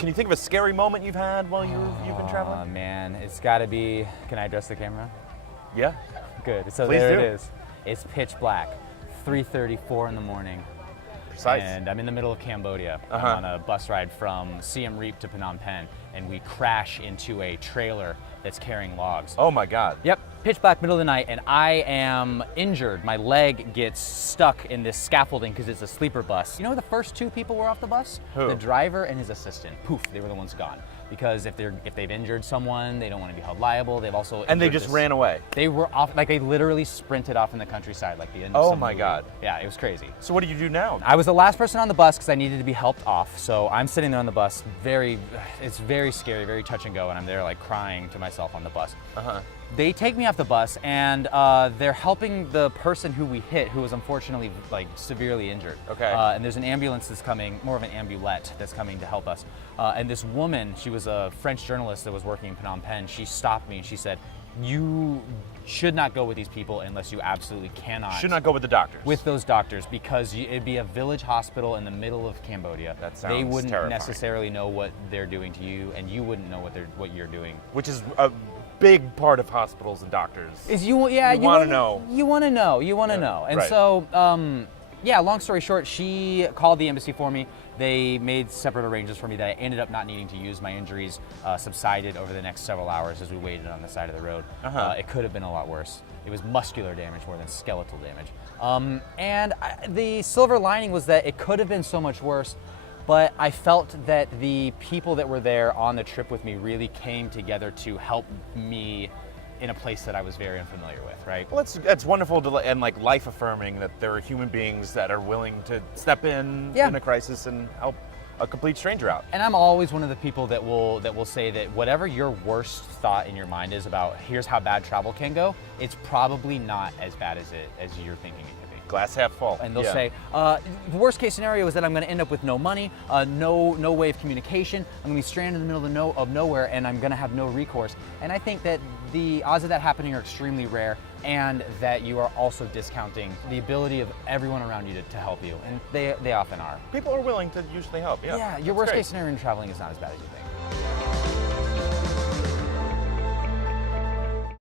Can you think of a scary moment you've had while you've been traveling? Oh man, it's gotta be, can I address the camera? Yeah. Good, so Please there do. it is. It's pitch black, 3:34 in the morning. Precise. And I'm in the middle of Cambodia. Uh-huh. I'm on a bus ride from Siem Reap to Phnom Penh, and we crash into a trailer that's carrying logs. Oh my God. Yep, pitch black, middle of the night, and I am injured. My leg gets stuck in this scaffolding because it's a sleeper bus. You know who the first two people were off the bus? Who? The driver and his assistant. Poof, they were the ones gone. Because if they've injured someone, they don't want to be held liable. They've also And they injured just this- ran away. They were off, like they literally sprinted off in the countryside, like the end of Oh some my movie. God. Yeah, it was crazy. So what do you do now? I was the last person on the bus because I needed to be helped off. So I'm sitting there on the bus, it's very scary, very touch and go, and I'm there like crying to myself on the bus. Uh-huh. They take me off the bus, and they're helping the person who we hit, who was unfortunately like severely injured. Okay. And there's an ambulance that's coming, more of an ambulette that's coming to help us. And this woman, she was a French journalist that was working in Phnom Penh. She stopped me and she said, "You should not go with these people unless you absolutely cannot." Should not go with the doctors. With those doctors, because it'd be a village hospital in the middle of Cambodia. That sounds They wouldn't terrifying. necessarily know what they're doing to you, and you wouldn't know what you're doing. Which is a big part of hospitals and doctors. Is You wanna know. You want to know. You want to Yeah, know. And right. so, yeah. Long story short, she called the embassy for me. They made separate arrangements for me that I ended up not needing to use. My injuries subsided over the next several hours as we waited on the side of the road. Uh-huh. It could have been a lot worse. It was muscular damage more than skeletal damage. The silver lining was that it could have been so much worse, but I felt that the people that were there on the trip with me really came together to help me in a place that I was very unfamiliar with, right? Well, it's wonderful to, and like life affirming that there are human beings that are willing to step in Yeah. in a crisis and help a complete stranger out. And I'm always one of the people that will say that whatever your worst thought in your mind is about here's how bad travel can go, it's probably not as bad as you're thinking it could be. Glass half full. And they'll Yeah. say, the worst case scenario is that I'm going to end up with no money, no way of communication. I'm going to be stranded in the middle of nowhere, and I'm going to have no recourse. And I think that the odds of that happening are extremely rare, and that you are also discounting the ability of everyone around you to help you, and they often are. People are willing to usually help. Yeah. Yeah, your That's worst great. case scenario in traveling is not as bad as you think.